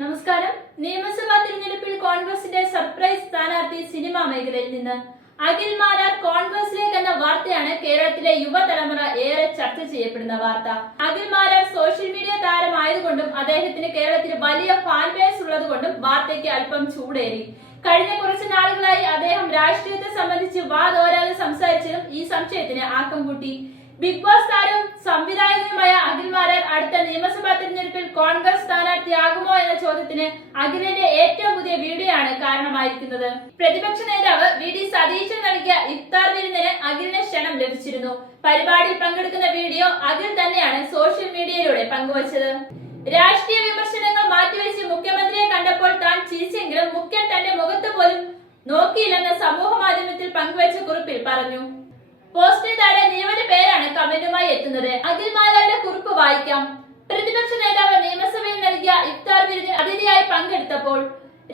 നമസ്കാരം. നിയമസഭാ തിരഞ്ഞെടുപ്പിൽ കോൺഗ്രസിന്റെ സർപ്രൈസ് സ്ഥാനാർത്ഥി സിനിമാ മേഖലയിൽ നിന്ന് അഖിൽ മാരാർ കോൺഗ്രസിലേക്ക് എന്ന വാർത്തയാണ് കേരളത്തിലെ യുവതലമുറ ഏറെ ചർച്ച ചെയ്യപ്പെടുന്ന വാർത്ത. അഖിൽ മാരാർ സോഷ്യൽ മീഡിയ താരമായതുകൊണ്ടും അദ്ദേഹത്തിന് കേരളത്തിൽ വലിയ ഫാൻ ബേസ് ഉള്ളതുകൊണ്ടും വാർത്തയ്ക്ക് അല്പം ചൂടേറി. കഴിഞ്ഞ കുറച്ചു നാളുകളായി അദ്ദേഹം രാഷ്ട്രീയത്തെ സംബന്ധിച്ച് വാതോരാതെ സംസാരിച്ചതും ഈ സംശയത്തിന് ആക്കം കൂട്ടി. ബിഗ് ബോസ് താരവും സംവിധായകനുമായ അഖിൽ മാരാർ അടുത്ത നിയമസഭാ തെരഞ്ഞെടുപ്പിൽ കോൺഗ്രസ് സ്ഥാനാർത്ഥിയാകുമോ എന്ന ചോദ്യത്തിന് അഖിലിന്റെ ഏറ്റവും പുതിയ വീഡിയോ ആണ് കാരണമായിരിക്കുന്നത്. പ്രതിപക്ഷ നേതാവ് വി ഡി സതീശൻ നൽകിയ ഇഫ്താർ വിരുന്നിന് അഖിലിന് ക്ഷണം ലഭിച്ചിരുന്നു. പരിപാടിയിൽ പങ്കെടുക്കുന്ന വീഡിയോ അഖിൽ തന്നെയാണ് സോഷ്യൽ മീഡിയയിലൂടെ പങ്കുവച്ചത്. രാഷ്ട്രീയ വിമർശനങ്ങൾ മാറ്റിവെച്ച് മുഖ്യമന്ത്രിയെ കണ്ടപ്പോൾ താൻ ചിരിച്ചെങ്കിലും മുഖ്യൻ തന്റെ മുഖത്ത് പോലും നോക്കിയില്ലെന്ന് സമൂഹ മാധ്യമത്തിൽ പങ്കുവച്ച കുറിപ്പിൽ പറഞ്ഞു. പോസ്റ്റിന് താഴെ നിരവധി പേരാണ് കമന്റുമായി എത്തുന്നത്. അഖിൽ മാരാരുടെ കുറിപ്പ് വായിക്കാം. പ്രതിപക്ഷ നേതാവ് നിയമസഭയിൽ നൽകിയ ഇഫ്താർ വിരുന്നിൽ അതിഥിയായി പങ്കെടുത്തപ്പോൾ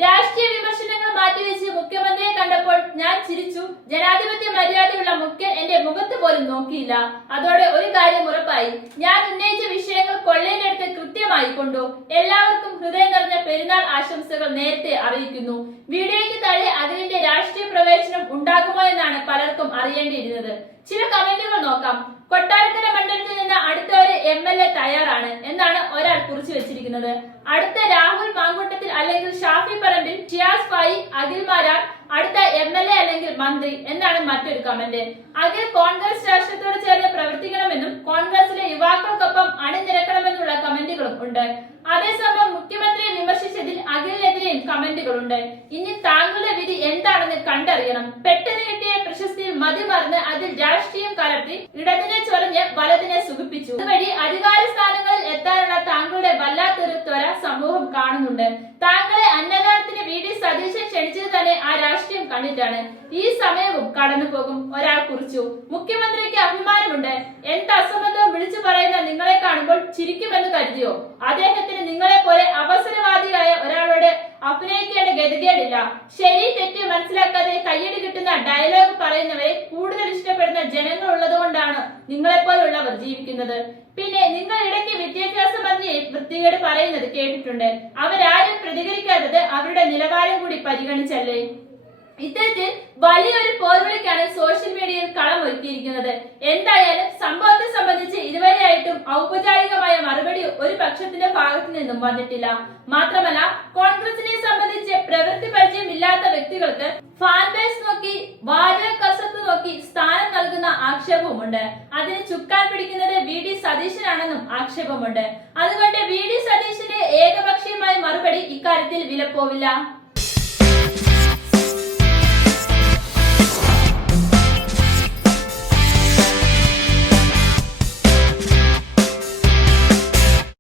രാഷ്ട്രീയ വിമർശനങ്ങൾ മാറ്റിവെച്ച് മുഖ്യമന്ത്രിയെ കണ്ടപ്പോൾ ഞാൻ ചിരിച്ചു. ജനാധിപത്യ മര്യാദയുള്ള മുഖ്യൻ എന്റെ മുഖത്ത് പോലും നോക്കിയില്ല. അതോടെ ഒരു കാര്യം ഉറപ്പായി, ഞാൻ ഉന്നയിച്ച വിഷയങ്ങൾ കൊള്ളയിലെടുത്ത് കൃത്യമായി കൊണ്ടു. എല്ലാവർക്കും ഹൃദയം നിറഞ്ഞ പെരുന്നാൾ ആശംസകൾ നേരത്തെ അറിയിക്കുന്നു. വീഡിയോയ്ക്ക് താഴെ അഖിലിന്റെ രാഷ്ട്രീയ പ്രവേശനം ഉണ്ടാകുമോ എന്നാണ് പലർക്കും അറിയേണ്ടിയിരുന്നത്. ചില കമന്റുകൾ നോക്കാം. കൊട്ടാരക്കര മണ്ഡലത്തിൽ നിന്ന് അടുത്ത ഒരു MLA തയ്യാറാണ് എന്നാണ് ഒരാൾ കുറിച്ചു വെച്ചിരിക്കുന്നത്. അടുത്ത രാഹുൽ മാങ്കൂട്ടത്തിൽ അല്ലെങ്കിൽ ഷാഫി പറമ്പിൽ, ഷിയാസ് ഫായി, അഖിൽ മാരാർ അടുത്ത MLA അല്ലെങ്കിൽ മന്ത്രി എന്നാണ് മറ്റൊരു കമന്റ്. അഖിൽ കോൺഗ്രസ് രാഷ്ട്രീയത്തോട് ചേർന്ന് പ്രവർത്തിക്കണമെന്നും കോൺഗ്രസിലെ യുവാക്കൾക്കൊപ്പം അണിനിരക്കണമെന്നുള്ള കമന്റുകളും ഉണ്ട്. അതേസമയം മുഖ്യമന്ത്രിയെ വിമർശിച്ചതിൽ അഖിലിനെതിരെയും കമന്റുകളുണ്ട്. ഇനി താങ്കളുടെ വിധി എന്താണെന്ന് കണ്ടറിയണം. പെട്ടെന്ന് കിട്ടിയ പ്രശസ്തിയിൽ മതിമറന്ന് അതിൽ രാഷ്ട്രീയം കലർത്തി ഇടതിനെ ചൊറഞ്ഞ് വലതിനെ സുഖിപ്പിച്ചു. അതുവഴി അധികാര സ്ഥാനങ്ങളിൽ എത്താനുള്ള താങ്കളുടെ വല്ലാത്തൊരു ത്വര സമൂഹം കാണുന്നുണ്ട്. താങ്കളെ അന്നദാനത്തിന് വി ഡി സതീശൻ ക്ഷണിച്ചത് തന്നെ ആ രാഷ്ട്രീയം കണ്ടിട്ടാണ്. ഈ സമയവും കടന്നു പോകും, ഒരാൾ കുറിച്ചു. മുഖ്യമന്ത്രിക്ക് അഭിമാനമുണ്ട്. എന്ത് അസംബന്ധവും വിളിച്ചു പറയുന്ന നിങ്ങളെ കാണുമ്പോൾ ചിരിക്കുമെന്ന് കരുതിയോ? അദ്ദേഹത്തിന് നിങ്ങളെ പോലെ അവസരവാദിയായ ഒരാളോട് അഭിനയിക്കേണ്ട ഗതികേടില്ല. ശരി തെറ്റ് മനസ്സിലാക്കാതെ കയ്യടി കിട്ടുന്ന ഡയലോഗ് പറയുന്നവരെ കൂടുതൽ ഇഷ്ടപ്പെടുന്ന ജനങ്ങൾ ഉള്ളതുകൊണ്ടാണ് നിങ്ങളെപ്പോലുള്ളവർ ജീവിക്കുന്നത്. പിന്നെ നിങ്ങൾ ഇടയ്ക്ക് വിദ്യാഭ്യാസ മന്ത്രിയെ വൃത്തികേട് പറയുന്നത് കേട്ടിട്ടുണ്ട്. അവരാരും പ്രതികരിക്കാത്തത് അവരുടെ നിലവാരം കൂടി പരിഗണിച്ചല്ലേ? ഇത്തരത്തിൽ വലിയൊരു പോർവിളിക്കാണ് സോഷ്യൽ മീഡിയയിൽ കളമൊരുക്കിയിരിക്കുന്നത്. എന്തായാലും സംഭവത്തെ സംബന്ധിച്ച് ഇതുവരെയായിട്ടും ഔപചാരികമായ മറുപടി ഒരു പക്ഷത്തിന്റെ ഭാഗത്തു നിന്നും വന്നിട്ടില്ല. മാത്രമല്ല, കോൺഗ്രസിനെ സംബന്ധിച്ച് പ്രവൃത്തി പരിചയം ഇല്ലാത്ത വ്യക്തികൾക്ക് ഫാൻ ബേസ് നോക്കി, വാചക കസർത്ത് നോക്കി സ്ഥാനം നൽകുന്ന ആക്ഷേപവുമുണ്ട്. അതിന് ചുക്കാൻ പിടിക്കുന്നത് വി ഡി സതീശനാണെന്നും ആക്ഷേപമുണ്ട്. അതുകൊണ്ട് വി ഡി സതീശന്റെ ഏകപക്ഷീയമായ മറുപടി ഇക്കാര്യത്തിൽ വിലപ്പോവില്ല.